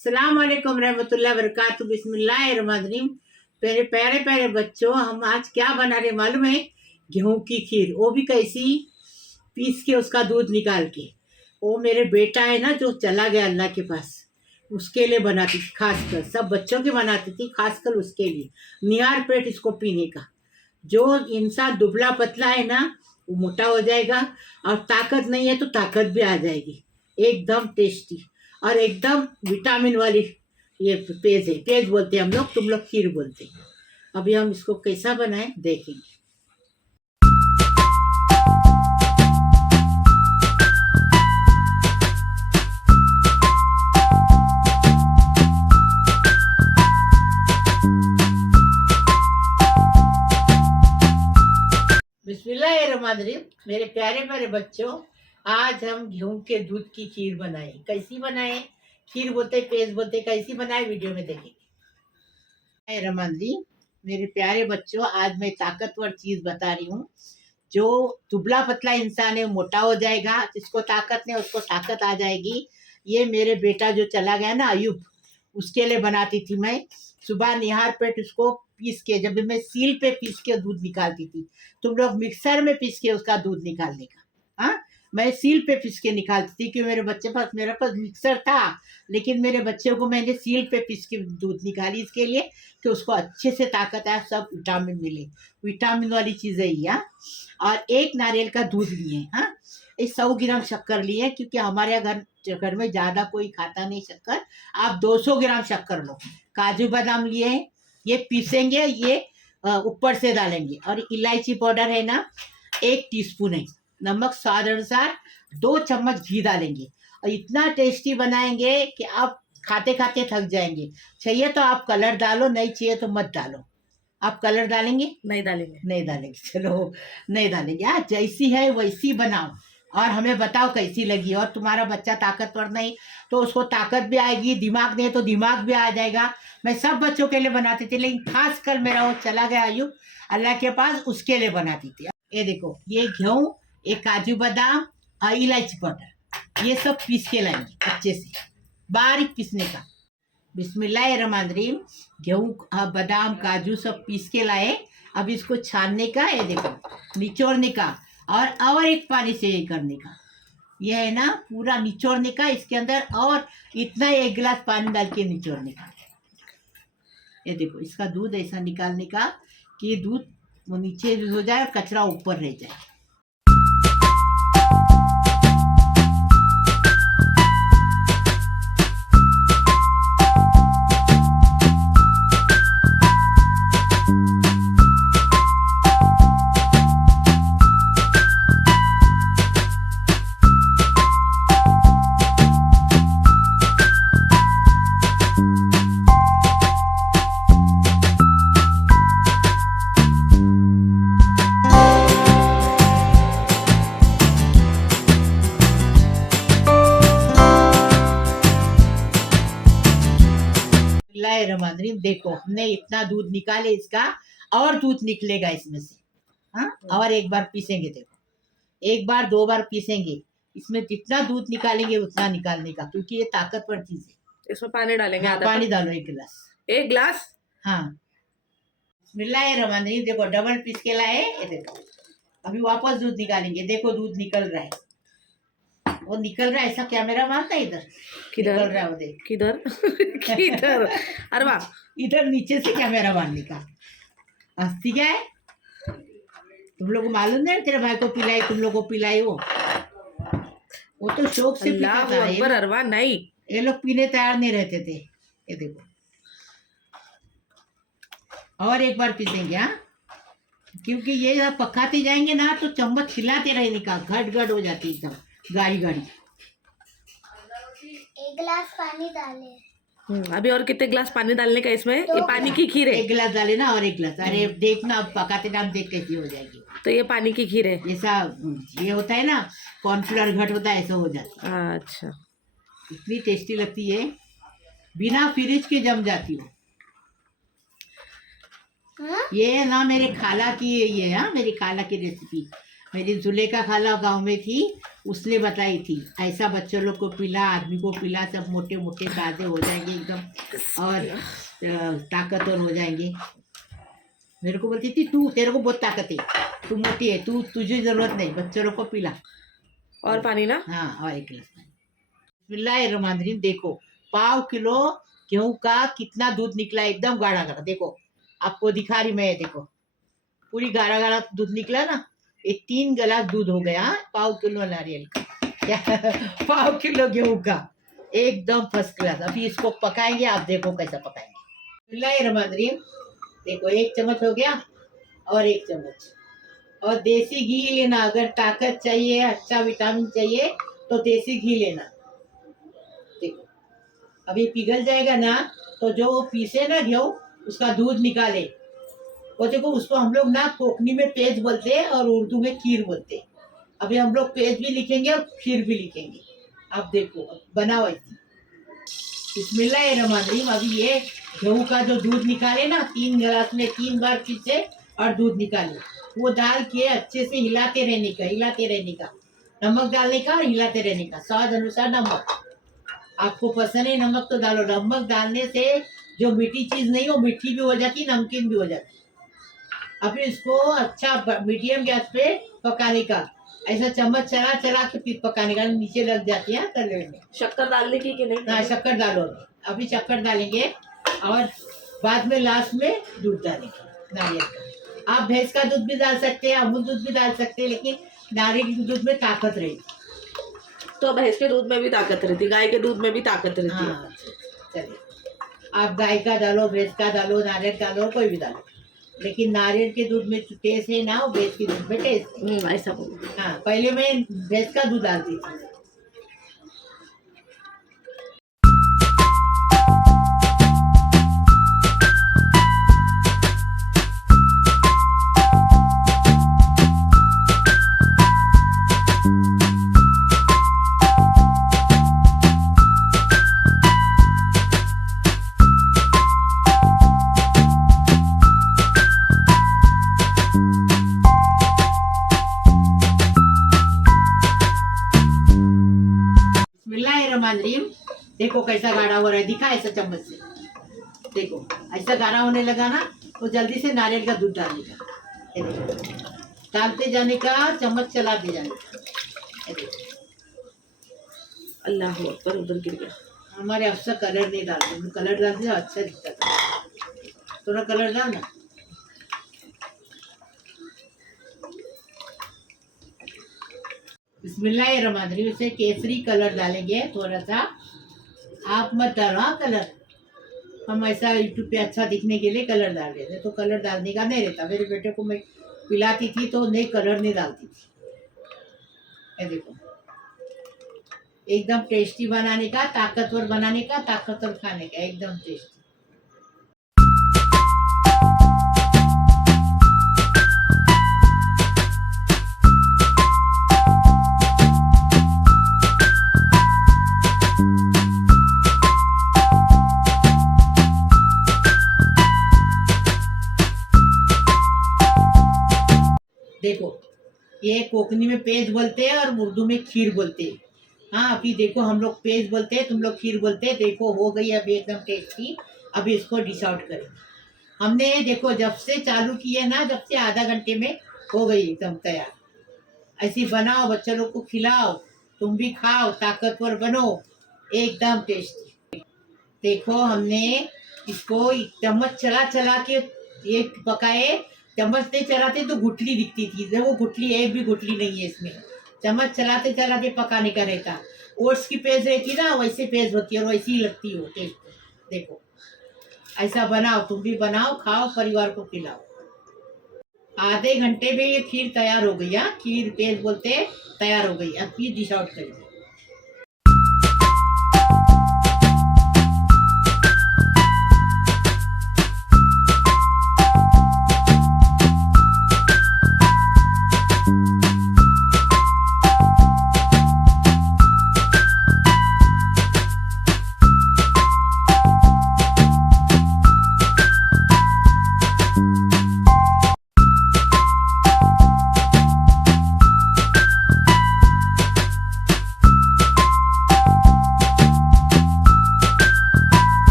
अस्सलाम वालेकुम रहमतुल्लाहि व बरकातहू। बिस्मिल्लाहिर्रहमानिर्रहीम। मेरे प्यारे प्यारे बच्चों, हम आज क्या बना रहे मालूम है? गेहूं की खीर, वो भी कैसी? पीस के उसका दूध निकाल के। वो मेरे बेटा है ना जो चला गया अल्लाह के पास, उसके लिए बनाती थी, खासकर सब बच्चों के बनाती थी, खासकर उसके लिए निहार पेट इसको पीने का। जो इंसान दुबला पतला है ना वो मोटा हो जाएगा, और ताकत नहीं है तो ताकत भी आ जाएगी। एकदम टेस्टी और एकदम विटामिन वाली ये पेज है। पेज बोलते हैं हम लोग, तुम लोग खीर बोलते हैं। अभी हम इसको कैसा बनाएं देखेंगे। बिस्मिल्लाहिर्रहमानिर्रहीम। मेरे प्यारे प्यारे बच्चों, आज हम गेहूं के दूध की खीर बनाए। कैसी बनाए? खीर बोलते, पेज बोलते, कैसी बनाए वीडियो में देखेंगे। रहमानिर्रहीम। मेरे प्यारे बच्चों, आज मैं ताकतवर चीज बता रही हूँ। जो दुबला पतला इंसान है मोटा हो जाएगा, जिसको ताकत नहीं उसको ताकत आ जाएगी। ये मेरे बेटा जो चला गया ना अयूब, उसके लिए बनाती थी मैं। सुबह निहार पेट उसको पीस के, जब मैं सील पे पीस के दूध निकालती थी, तुम लोग मिक्सर में पीस के उसका दूध निकालने का। हाँ, मैं सील पे पीस के निकालती थी कि मेरे पास मिक्सर था, लेकिन मेरे बच्चे को मैंने सील पे पीस के दूध निकाली इसके लिए कि उसको अच्छे से ताकत आए, सब विटामिन मिले। विटामिन वाली चीज़ है ये। और एक नारियल का दूध लिए। हाँ, 100 ग्राम शक्कर लिए, क्योंकि हमारे घर में ज़्यादा कोई खाता नहीं शक्कर। आप 200 ग्राम शक्कर लो। काजू बादाम लिए, ये पीसेंगे, ये ऊपर से डालेंगे। और इलायची पाउडर है ना 1 टीस्पून है। नमक स्वाद अनुसार, 2 चम्मच घी डालेंगे। और इतना टेस्टी बनाएंगे कि आप खाते खाते थक जाएंगे। चाहिए तो आप कलर डालो, नहीं चाहिए तो मत डालो। आप कलर डालेंगे? नहीं डालेंगे। नहीं डालेंगे, चलो नहीं डालेंगे। हाँ, जैसी है वैसी बनाओ और हमें बताओ कैसी लगी। और तुम्हारा बच्चा ताकतवर नहीं तो उसको ताकत भी आएगी, दिमाग नहीं तो दिमाग भी आ जाएगा। मैं सब बच्चों के लिए बनाती थी, लेकिन खास कर मेरा वो चला गया अयूब अल्लाह के पास, उसके लिए बनाती थी। ये देखो, ये गेहूँ, ये काजू बादाम और इलायची पाउडर, ये सब पीस के लाएंगे अच्छे से, बारीक पीसने का। बिस्मिल्लाहिर्रहमानिर्रहीम। गेहूँ बादाम काजू सब पीस के लाए। अब इसको छानने का, ये देखो निचोड़ने का, और एक पानी से ये करने का। ये है ना पूरा निचोड़ने का, इसके अंदर और इतना 1 गिलास पानी डाल के निचोड़ने का। ये देखो, इसका दूध ऐसा निकालने का कि दूध वो नीचे हो जाए और कचरा ऊपर रह जाए। बिस्मिल्लाहिर्रहमानिर्रहीम। देखो, हमने इतना दूध निकाले, इसका और दूध निकलेगा इसमें से। हाँ, और एक बार पीसेंगे। देखो, 1 बार 2 बार पीसेंगे, इसमें जितना दूध निकालेंगे उतना निकालने का, क्योंकि ये ताकतवर चीज है। इसमें पानी डालेंगे? हाँ, पानी डालो 1 गिलास। 1 गिलास? हाँ। बिस्मिल्लाहिर्रहमानिर्रहीम। देखो, डबल पीस के लाए। ये देखो, अभी वापस दूध निकालेंगे। देखो, दूध निकल रहा है, वो निकल रहा है। ऐसा कैमरा मारता है, इधर किधर निकल रहा है वो, देख किधर किधर? अरे वाह, इधर नीचे से कैमरा मारने का। हंसती क्या है? तुम लोग को मालूम नहीं तेरे भाई को पिलाई, तुम लोग को पिलाई वो तो शौक से पीता अल्लाह था। अकबर। अरवा नहीं, ये लोग पीने तैयार नहीं रहते थे। ये देखो, और एक बार पीसेंगे। हाँ, क्योंकि ये पकाते जाएंगे ना तो चम्मच खिलाते रहने का, घट घट हो जाती एकदम गाढ़ी गाढ़ी। 1 गिलास पानी डाले। अभी और कितने गिलास पानी डालने का इसमें? ये पानी की खीर है। 1 गिलास डाले ना, और 1 गिलास। अरे देखना, अब पकाते टाइम देख कैसी हो जाएगी। तो ये पानी की खीर है। जैसा ये होता है ना कॉर्नफ्लोर घट होता है, ऐसा हो जाता है। अच्छा, इतनी टेस्टी लगती है, बिना फ्रिज के जम जाती हो। हाँ? ये ना मेरे खाला की, ये है मेरी खाला की रेसिपी। मेरी जुलेखा खाला गांव में थी, उसने बताई थी ऐसा बच्चों लोग को पिला, आदमी को पिला, सब मोटे मोटे ताजे हो जाएंगे एकदम और ताकतवर हो जाएंगे। मेरे को बोलती थी तू, तेरे को बहुत ताकत है, तू मोटी है, तू तुझे जरूरत नहीं, बच्चों लोग को पिला। और पानी ना? हाँ, और एक गिलास पानी। बिस्मिल्लाहिर्रहमानिर्रहीम। देखो 1/2 किलो गेहूं का कितना दूध निकला, एकदम गाढ़ा गाढ़ा। देखो आपको दिखा रही मैं, देखो पूरी गाढ़ा गाढ़ा दूध निकला ना। ये 3 गिलास दूध हो गया 1/2 किलो नारियल का, क्या 1/2 किलो गेहूं का, एकदम फर्स्ट क्लास। अभी इसको पकाएंगे, आप देखो कैसा पकाएंगे। बिस्मिल्लाहिर्रहमानिर्रहीम। देखो 1 चम्मच हो गया और 1 चम्मच, और देसी घी लेना। अगर ताकत चाहिए, अच्छा विटामिन चाहिए तो देसी घी लेना। देखो अभी पिघल जाएगा ना, तो जो पीसे ना गेहूं उसका दूध निकाले। और देखो उसको हम लोग ना कोकनी में पेज बोलते हैं और उर्दू में खीर बोलते हैं। अभी हम लोग पेज भी लिखेंगे और खीर भी लिखेंगे। आप देखो बनाओ ऐसी। बिस्मिल्लाहिर्रहमानिर्रहीम। अभी ये गेहूं का जो दूध निकाले ना, 3 गिलास में 3 बार पीसे और दूध निकाले, वो डाल के अच्छे से हिलाते रहने का, हिलाते रहने का। नमक डालने का और हिलाते रहने का, स्वाद अनुसार नमक। आपको पसंद है नमक तो डालो। नमक डालने से जो मीठी चीज नहीं, वो मीठी भी हो जाती, नमकीन भी हो जाती। अभी इसको अच्छा मीडियम गैस पे पकाने का, ऐसा चम्मच चला चला के फिर पकाने का, नीचे लग जाती है तले में। शक्कर डालने की कि नहीं? हाँ, शक्कर डालो। अभी शक्कर डालेंगे और बाद में लास्ट में दूध डालेंगे नारियल का। आप भैंस का दूध भी डाल सकते हैं, अमूल दूध भी डाल सकते हैं, लेकिन नारियल के दूध में ताकत रहेगी। तो भैंस के दूध में भी ताकत रहती, गाय के दूध में भी ताकत रहती है। हाँ, चलिए आप गाय का डालो, भैंस का डालो, नारियल का डालो, कोई भी डालो, लेकिन नारियल के दूध में टेस्ट है ना, वो भैंस के दूध में टेस्ट है। ऐसा बोलो। हाँ, पहले मैं भैंस का दूध डालती थी। बिस्मिल्लाहिर्रहमानिर्रहीम। देखो कैसा गाढ़ा हो रहा है, दिखा ऐसा चम्मच से। देखो ऐसा गाढ़ा होने लगा ना, तो जल्दी से नारियल का दूध डालने का। ये देखो, डालते जाने का, चम्मच चलाते जाने का। ये देखो अल्लाह अकबर, उधर गिर गया। हमारे अफसर कलर नहीं डालते, कलर डालते तो अच्छा दिखता था। थोड़ा कलर डाल ना। बिस्मिल्लाहिर्रहमानिर्रहीम। इसे केसरी कलर डालेंगे थोड़ा सा, आप मत डालो हाँ कलर। हम ऐसा यूट्यूब पे अच्छा दिखने के लिए कलर डाल देते, तो कलर डालने का नहीं रहता। मेरे बेटे को मैं पिलाती थी तो नहीं, कलर नहीं डालती थी। ये देखो एकदम टेस्टी बनाने का, ताकतवर बनाने का, ताकतवर खाने का, एकदम टेस्टी। देखो ये कोकनी में पेज बोलते हैं और उर्दू में खीर बोलते हैं। हाँ, अभी देखो हम लोग पेज बोलते हैं, तुम लोग खीर बोलते हैं। देखो हो गई अभी एकदम टेस्टी। अभी इसको डिश आउट करें। हमने देखो जब से चालू किए ना, जब से आधा घंटे में हो गई एकदम तैयार। ऐसी बनाओ, बच्चों लोग को खिलाओ, तुम भी खाओ, ताकतवर बनो, एकदम टेस्टी। देखो हमने इसको चम्मच चला चला के ये पकाए। चम्मच से चलाते तो गुठली दिखती थी, वो गुठली एक भी गुठली नहीं है इसमें। चम्मच चलाते चलाते पकाने का रहता। ओट्स की पेज रहती ना, वैसे पेज होती है और वैसी ही लगती हो टेस्ट। देखो ऐसा बनाओ, तुम भी बनाओ, खाओ, परिवार को खिलाओ। आधे घंटे में ये खीर तैयार हो गई। हाँ, खीर पेज बोलते तैयार हो गई। अब ये डिश आउट करिए।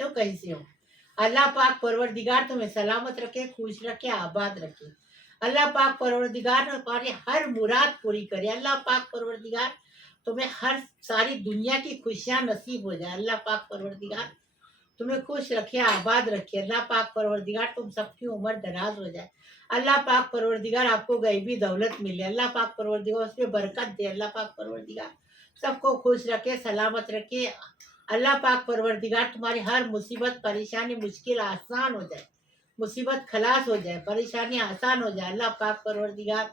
बच्चों कैसे हो? अल्लाह पाक परवरदिगार तुम्हें सलामत रखे, खुश रखे, आबाद रखे। अल्लाह पाक परवरदिगार तुम्हारी हर मुराद पूरी करे। अल्लाह पाक परवरदिगार तुम्हें हर सारी दुनिया की खुशियां नसीब हो जाए। अल्लाह पाक परवरदिगार तुम्हें खुश रखे, आबाद रखे। अल्लाह पाक परवरदिगार तुम सबकी उम्र दराज हो जाए। अल्लाह पाक परवरदिगार आपको गैबी दौलत मिले। अल्लाह पाक परवरदिगार उसमें बरकत दे। अल्लाह पाक परवरदिगार सबको खुश रखे, सलामत रखे। अल्लाह पाक परवरदिगार तुम्हारी हर मुसीबत, परेशानी, मुश्किल आसान हो जाए, मुसीबत खलास हो जाए, परेशानी आसान हो जाए। अल्लाह पाक परवरदिगार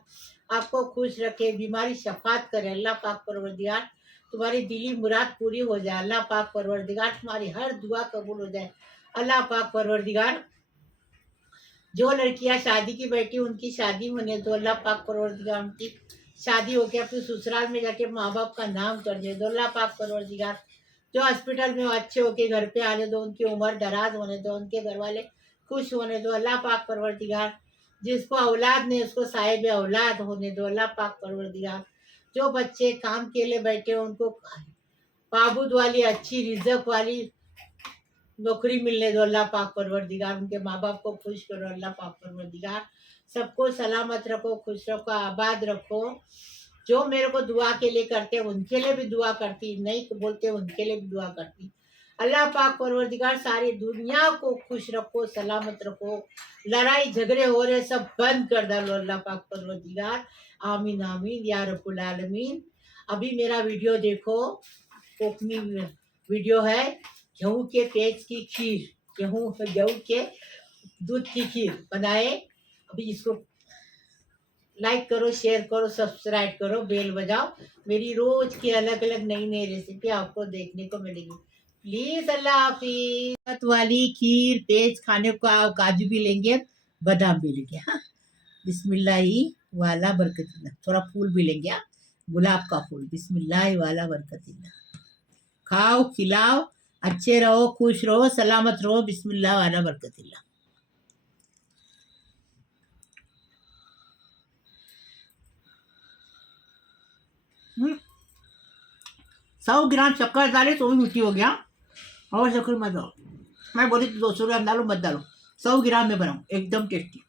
आपको खुश रखे, बीमारी शफात करे। अल्लाह पाक परवरदिगार तुम्हारी दिली मुराद पूरी हो जाए। अल्लाह पाक परवरदिगार तुम्हारी हर दुआ कबूल हो जाए। अल्लाह पाक परवरदिगार जो लड़कियां शादी की बैठी उनकी शादी होने दो। अल्लाह पाक परवरदिगार उनकी शादी होके अपने ससुराल में जाके माँ बाप का नाम कर दे दो। अल्लाह पाक परवरदिगार जो हॉस्पिटल में अच्छे होके घर पे आने दो, उनकी उम्र दराज होने दो, उनके घर वाले खुश होने दो। अल्लाह पाक परवरदिगार जिसको औलाद नहीं उसको साहिब औलाद होने दो। अल्लाह पाक परवरदिगार जो बच्चे काम के लिए बैठे हो उनको पाबूद वाली अच्छी रिजक वाली नौकरी मिलने दो। अल्लाह पाक परवरदिगार उनके माँ बाप को खुश करो। अल्लाह पाक परवरदिगार सबको सलामत रखो, खुश रखो, आबाद रखो। जो मेरे को दुआ के लिए करते उनके लिए भी दुआ करती, नहीं बोलते उनके लिए भी दुआ करती। अल्लाह पाक परवरदिगार सारी दुनिया को खुश रखो, सलामत रखो। लड़ाई झगड़े हो रहे सब बंद कर डालो। अल्लाह पाक परवरदिगार आमीन आमीन या रब्बुल आलमीन। अभी मेरा वीडियो देखो, कोकनी वीडियो है गेहूँ के पेज की खीर, गेहूँ के दूध की खीर बनाए। अभी इसको लाइक करो, शेयर करो, सब्सक्राइब करो, बेल बजाओ। मेरी रोज की अलग अलग नई नई रेसिपी आपको देखने को मिलेगी। प्लीज अल्लाह हाफिज। वाली खीर पेज खाने को काजू भी लेंगे, बादाम भी लेंगे। हाँ, बिस्मिल्लाही वाला बरकतिल्ला। थोड़ा फूल भी लेंगे, हाँ, गुलाब का फूल। बिस्मिल्लाही वाला बरकतिल्ला। खाओ, खिलाओ, अच्छे रहो, खुश रहो, सलामत रहो। बिस्मिल्लाह वाला बरकतिल्ला। 100 ग्राम शक्कर डाले तो भी मीठी हो गया। और शक्कर मत डालो, मैं बोली 200 ग्राम डालो, मत डालो। 100 ग्राम में बनाऊँ, एकदम टेस्टी।